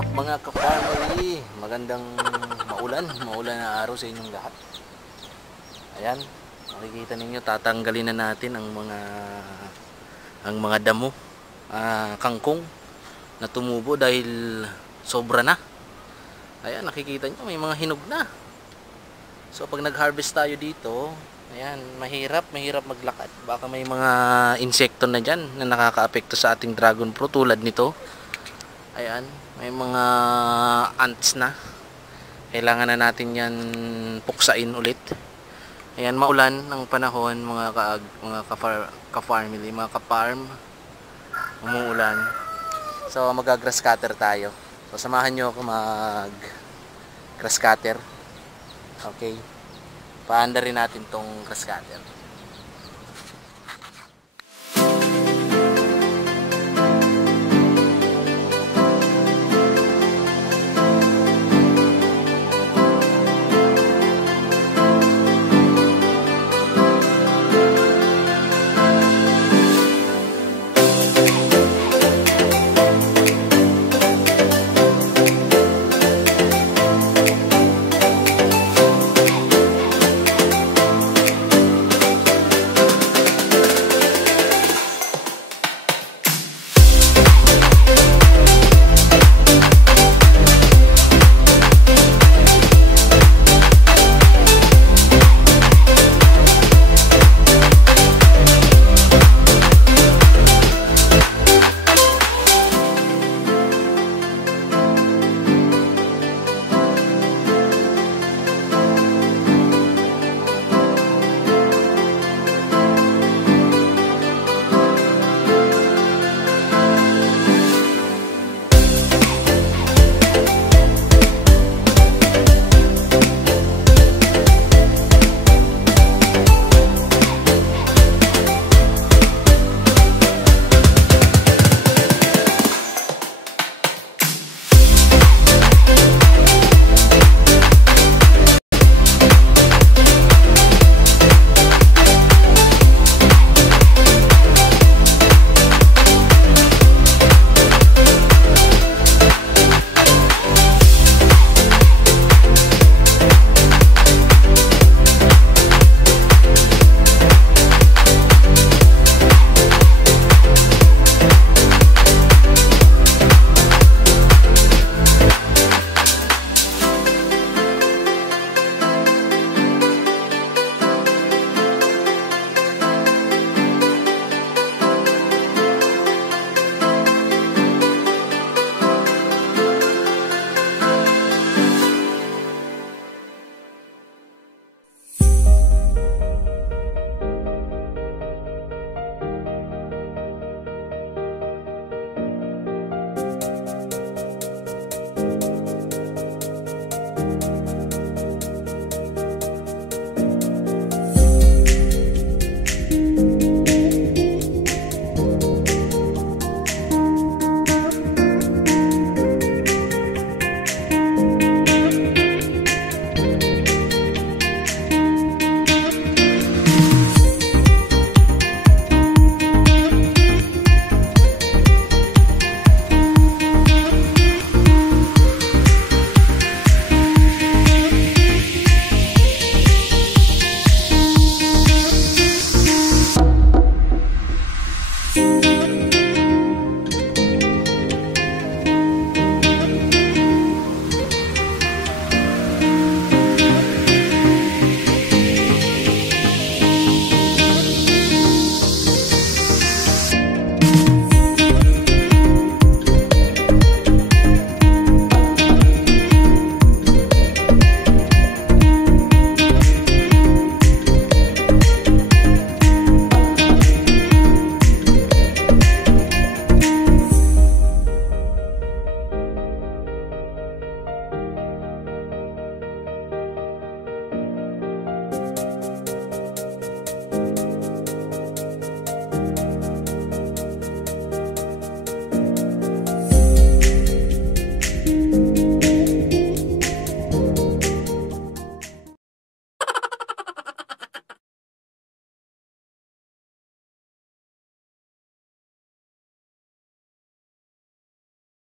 up mga ka-family? Magandang maulan na araw sa inyong lahat. Ayan, makikita ninyo, tatanggalin na natin ang mga damo, kangkong na tumubo dahil sobra na. Ayan, nakikita nyo, may mga hinog na. So pag nag-harvest tayo dito, ayan, mahirap maglakad. Baka may mga insekto na dyan na nakaka-apekto sa ating dragon fruit tulad nito. Ayan, may mga ants na. Kailangan na natin yan puksain ulit. Ayan, maulan ng panahon mga ka-family, mga ka-farm. Umuulan. So mag-grass cutter tayo. So samahan nyo ako mag-grass cutter. Okay. Paanda rin natin tong grass cutter.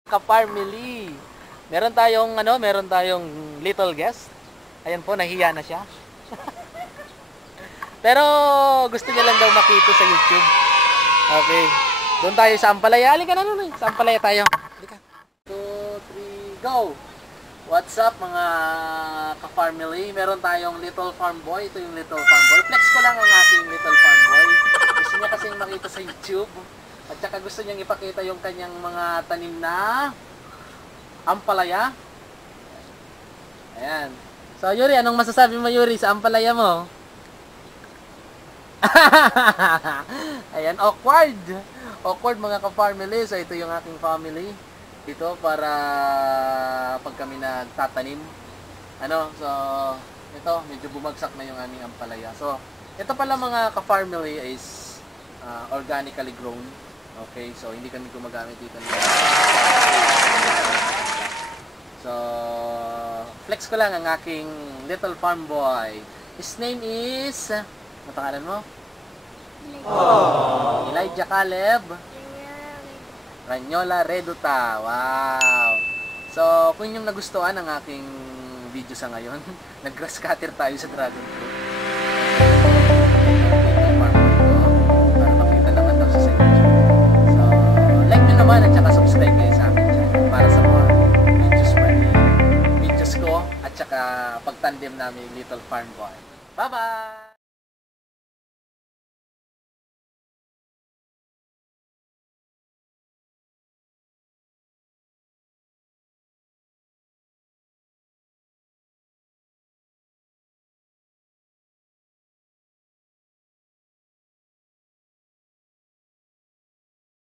Ka-family. meron tayong little guest. Ayan po, nahiya na siya. Pero gusto niya lang daw makita sa YouTube. Okay. Doon tayo sa Ampalaya. Halika na nun. Sa Ampalaya tayo. Halika. 2, 3, go! What's up mga ka-family? Meron tayong little farm boy. Ito yung little farm boy. Flex ko lang ang aking little farm boy. Gusto niya kasing makita sa YouTube. At saka gusto niyang ipakita yung kanyang mga tanim na ampalaya. Ayan. So Yuri, anong masasabi mo Yuri sa ampalaya mo? Ayan, awkward. Awkward mga ka-family. So ito yung aking family. Ito para pag kami nagtatanim. So ito, medyo bumagsak na yung aming ampalaya. So ito pala mga ka-family is organically grown. Okay, so hindi kami gumagamit dito ng so flex ko lang ang aking little farm boy. His name is ano pangalan mo? Elijah Caleb Ranyola Reduta. Wow. So kung yung nagustuhan ang aking video sa ngayon, nag-grass cutter tayo sa dragon fruit. Para makita naman daw sa second. So like nyo naman at saka subscribe kayo sa akin channel para sa mga videos ko at saka pagtandem namin Little Farm Boy. Bye bye!